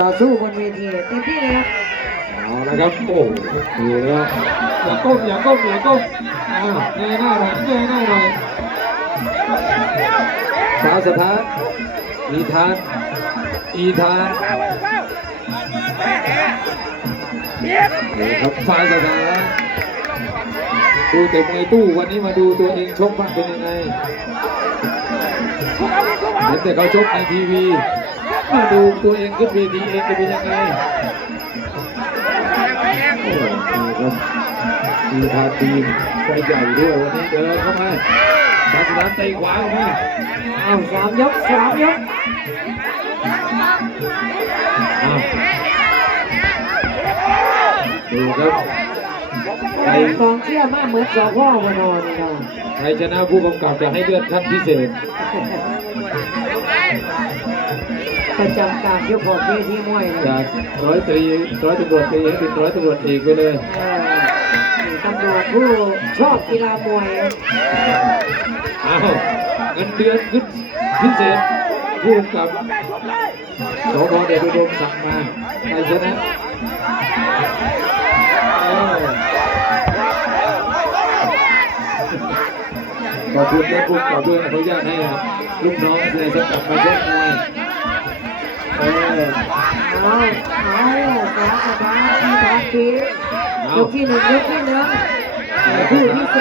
ต่อสู้บนเวทีเต็มที่เลยครับเอาละครับโอ้ดูแล้วอย่าก้มอย่าก้มอย่าก้มเงยหน้าหน่อยเงยหน้าหน่อยสาวสถานอีธานอีธานครับสาวสถานดูแต่มวยตู้วันนี้มาดูตัวเองชกบ้างเป็นยังไงเห็นแต่เขาชกในทีวีมาดูตัวเองขึ้นเวทีเองจะเป็นยังไงโอ้ครับมีทาทีมใจใหญ่ด้วยวันนี้เดินเข้ามาสาวสถานเตะขวาเข้ามาเอา3 ยกดูครับใคร กองเชียร์มากเหมือนสพ่อมานอนเนาะใครชนะผู้กำกับจะให้เลือดขั้นพิเศษประจำการยกพอดเวทีมวยจากร้อยตำรวจตรีให้เป็นร้อยตำรวจเอกไปเลยตำรวจผู้ชอบกีฬามวยอ้าวเงินเดือนขึ้นพิเศษผู้กำกับสพเดชอุดมสั่งมาใครชนะขอบคุณและผู้กำกับด้วยอนุญาตให้ลูกน้องในสังกัดมาชกมวยเอาสองกระดาษที่ทางทียกที่ 1คู่พิเศ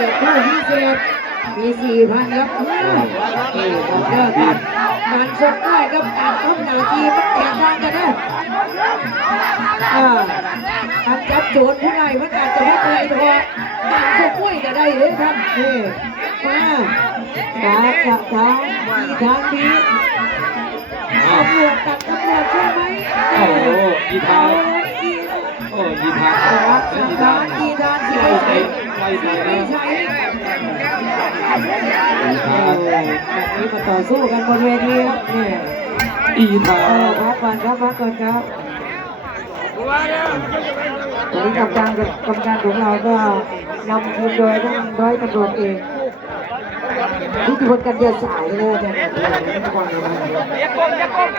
ษมี 4,000 ครับนี่บอกเลิกกันการชกได้กับการทำหน้าที่มันแตกต่างกันนะการจับโจทย์ผู้ใดมันอาจจะไม่เคยพอการชกมวยก็ได้เลยครับนี่มาจับทางมีทางดีตำรวจใช่ไหมโอ้โหอีธานโอ้อีธานอีธานที่ไม่ใช่แบบนี้มาต่อสู้กันบนเวทีครับนี่อีธานพักก่อนครับตอนนี้กรรมการของเราก็นำทีมโดยท่านร้อยตำรวจเอกที่ทุกคนกันเดียวสายเลยเนี่ยทุกคนเลยนะ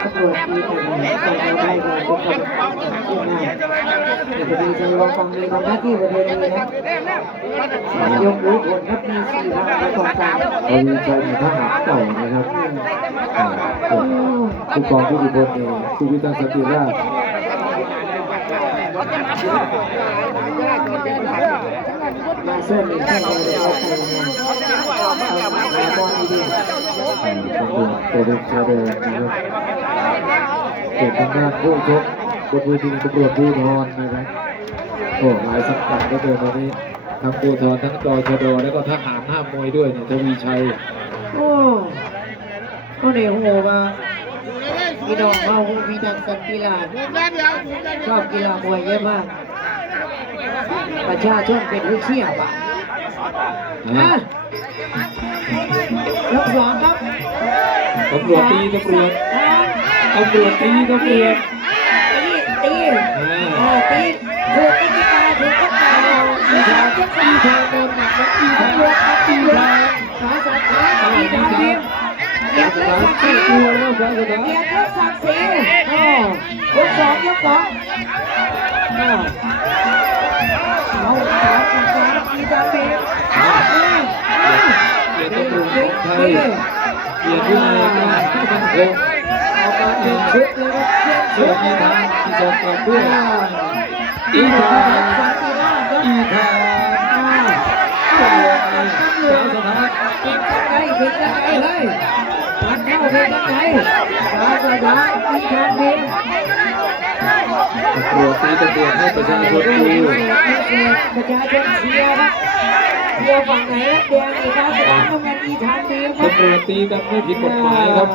ตำรวจดีคนนี้คนเราได้เลยทุกคนที่งานจะดีใจรอฟังดีทำหน้าที่บนเวทีนะยกรู้ผลครับมี4,000ไปก่อนกันเรามีใจในทหารเก่านะครับผู้กองผู้ดีพลสุวิตังสติราชมาเส้นอีกแค่ไหนเดี๋ยวเอาไปเนี่ยบอลดีตัวเด็กชาเดินนะครับเกิดทางด้านผู้ชกบนเวทีตำรวจภูธรนะครับโอ้หลายสังกัดก็เดินวันนี้ทั้งภูธรทั้งจชดแล้วก็ทหารห้ามมวยด้วยเนี่ยทวีชัยโอ้ก็เดี๋ยวโหว่าพี่น้องเขามีดังสันกีฬาชอบกีฬามวยเยอะมากประชาชนเป็นผู้เชี่ยวอ่ะยก2ครับตำรวจตีตีตีคือกติกาถูกต้องมีทางยก3เดินหนักตำรวจสาสามีทางเดียวเกียรติศักดิ์ศรียก2เอามีทางเดียวเกียรติตำรวจของไทยเกียรติวินัยการที่มันคงเอามาเป็นชุดเลยครับเกียรติทางที่จะเกิดด้วยอีธานสาวสถานเป็นยังไงเลยมันเข้าเป็นยังไงสาวสถานอีธานเพียงตำรวจตีตำรวจให้ประชาชนดูประชาชนเชียร์ครับเชียร์ฝั่งไหนแดงอีกครับต้องการอีธานเพียงครับตำรวจตีกันไม่ผิดกฎหมายครับ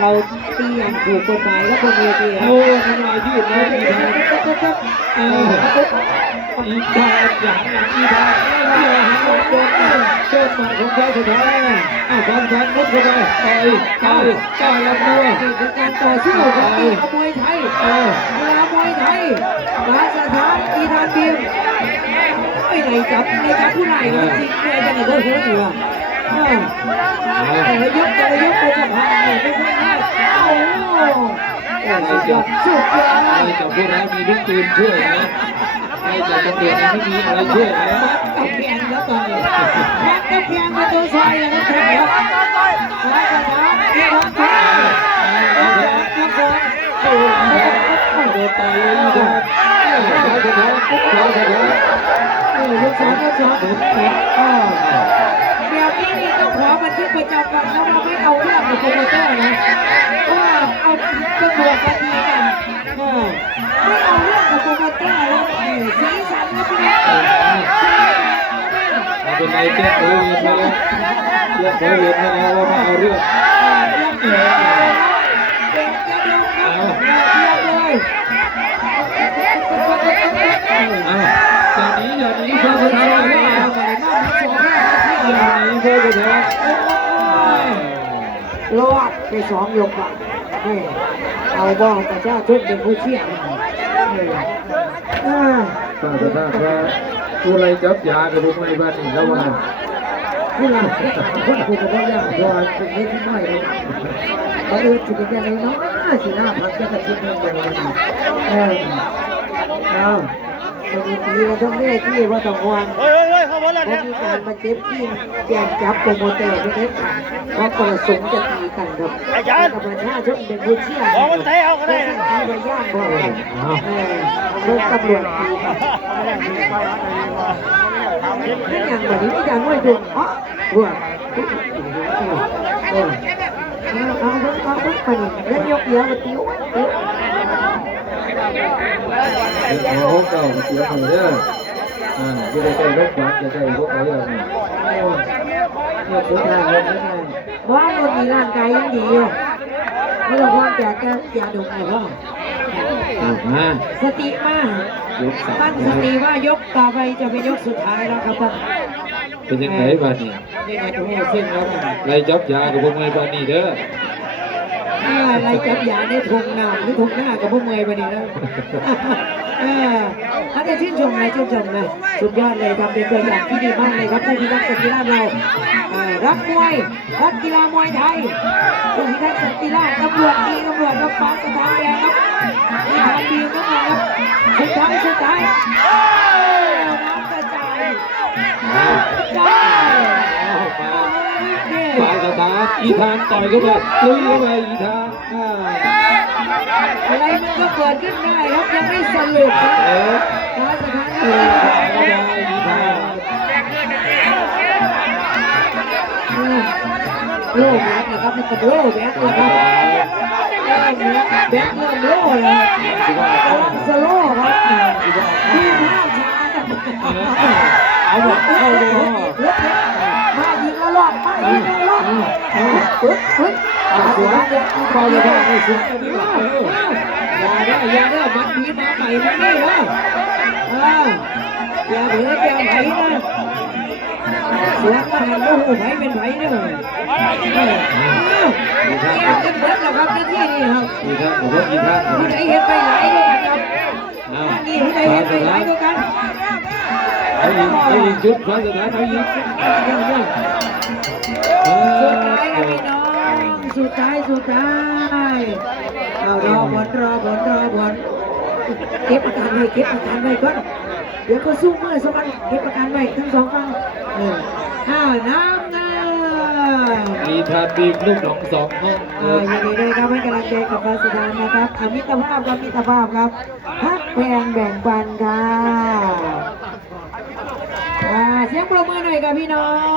เราตีอย่างถูกกฎหมายแล้วคนเดียวดีโอ้ทำลายยืดเลยอีธานอีธานอย่างหลังอีธานหันหลังโดนเจ้าหมัดของเขาสุดท้ายสามชั้นมุดเข้าไปต่อยลำตัวเป็นการต่อสู้ของกีฬามวยไทยมาสถานอีธานเพียงไม่ไหนจับผู้ไหนจริงเลยจะไหนก็หัวอยู่แต่ละยกก็จะผ่านไม่ใช่ง่ายโอ้ สุดยอดสุดยอด ไอ้เจ้าผู้ร้ายมีลูกปืนช่วยนะไอ้เจ้าตำรวจไม่มีอะไรช่วยนะ กับเพียงแล้วตอนนี้แม็กกับเพียงประตูซอยแล้วนะครับแล้วที่ทำท่าครับผมโอ้โห โดนตายเลยอีกแล้วสะท้อนสะท้อนสะท้อน ลูกสาวลูกสาวเดี๋ยวนี้นี่ต้องขอบันทึกประจำวันนะว่าไม่เอาเรื่องกับโปรโมเตอร์นะเพราะว่าเอาตำรวจมาดีกันไม่เอาเรื่องกับโปรโมเตอร์แล้วสีสันนะพี่น้อง เป็นไงแก้เผยเห็นมาแล้วแก้เผยเห็นมาแล้วว่ามาเอาเรื่อง เด็กจะดูครับเทียบเลย อย่าหนีเพื่อสุดท้ายอย่าหนีเพื่อสุดท้าย รอดไปสองยกอ่ะเอาบ้องแต่เจ้าทุกเป็นผู้เชี่ยว ถ้าสุดท้ายว่าผู้ไรจับยากับพวกไม่บ้านนี่แล้วว่า ผู้หลังคนคุยกันได้ยากเพราะว่าเป็นเรื่องที่น้อยเลยเขาดูถึงจะในน้อยสีหน้าพักจะกระชิบเงินเดือนเอาจะมีทีละทั้งเล่ที่ว่าต้องวางเพราะมีการมาเจ็บที่แกนจับโปรโมเตอร์ไม่ได้ขันเพราะประสงค์จะตีกันครับกับประชาชนเป็นผู้เชี่ยวชาญเป็นสิ่งที่ระยะบอกกันเมื่อตำรวจตีกันนี่อย่างแบบนี้ไม่ดังว่าดูอ๋อหัวเอาไปแล้วยกเยอะมาติ้ว เป็นของเก่าเสียหายเด้อจะได้ใช้รถบัสจะได้รถอะไรแบบนี้ สุดท้ายว่ารถมีร่างกายยังดีอยู่ไม่ต้องห่วงแกอย่าดุหรอกสติมากตั้งสติว่ายกต่อไปจะเป็นยกสุดท้ายแล้วครับท่าน เป็นยังไงบ้านนี้ นี่ไงตรงนี้เส้นแล้วกัน ไรจับยากับพวกไม่บ้านนี้เด้อ อะไรจับยาในทงหน้าหรือทงหน้ากับพวกเมย์ไปนี่แล้วถ้าจะชื่นชมนะชื่นชมนะสุดยอดเลยทำเป็นตัวอย่างที่ดีมากเลยครับผู้พิทักษ์สันติราษฎร์เรารักมวยรักกีฬามวยไทยผู้พิทักษ์สันติราษฎร์ตำรวจดีตำรวจรักษาสถานแดงครับมีทางดีมากครับสุดท้ายน้ำกระจายฝ่ายสถานอีธานต่อยเข้าไปลุยเข้าไปอีธาน อะไรมันก็เกิดขึ้นได้ครับยังไม่สรุปครับสถานที่โล่แบกนะครับนี่เป็นโล่แบกนะครับแบกเริ่มโล่เลยกำลังสโล่ครับดูภาพช้าเอาหมดเอาเลยมายิงแล้วรอดมายิงแล้วรอดปึ๊บสวยพอเลยได้สวยดีกว่าอย่าได้มันดีมาใหม่มันนี่นะอย่าเผลออย่าไหลนะสวนมาหันโอ้โหไผเป็นไผเนี่ยกันเบิดแล้วครับที่นี่ครับ อีธานผมว่าอีธาน ผู้ใดเห็นไปไหลด้วยกันครับนี่ผู้ใดเห็นไปไหลด้วยกัน เอายิงชุดฝ่ายสถานเอายิง สุดท้ายครับพี่น้องสุดท้ายเอารอบอลเก็บอาการไว้ก่อนเดี๋ยวก็สู้เมื่อสมันเก็บอาการไว้ทั้งสองฝั่งน้ำเงิน อีธานบีบลูกหนองสองห้อง ยินดีด้วยครับให้กำลังใจกับบาสดานนะครับมิตรภาพครับฮักแพงแบ่งปันค่ะเสียงปรบมือหน่อยกับพี่น้อง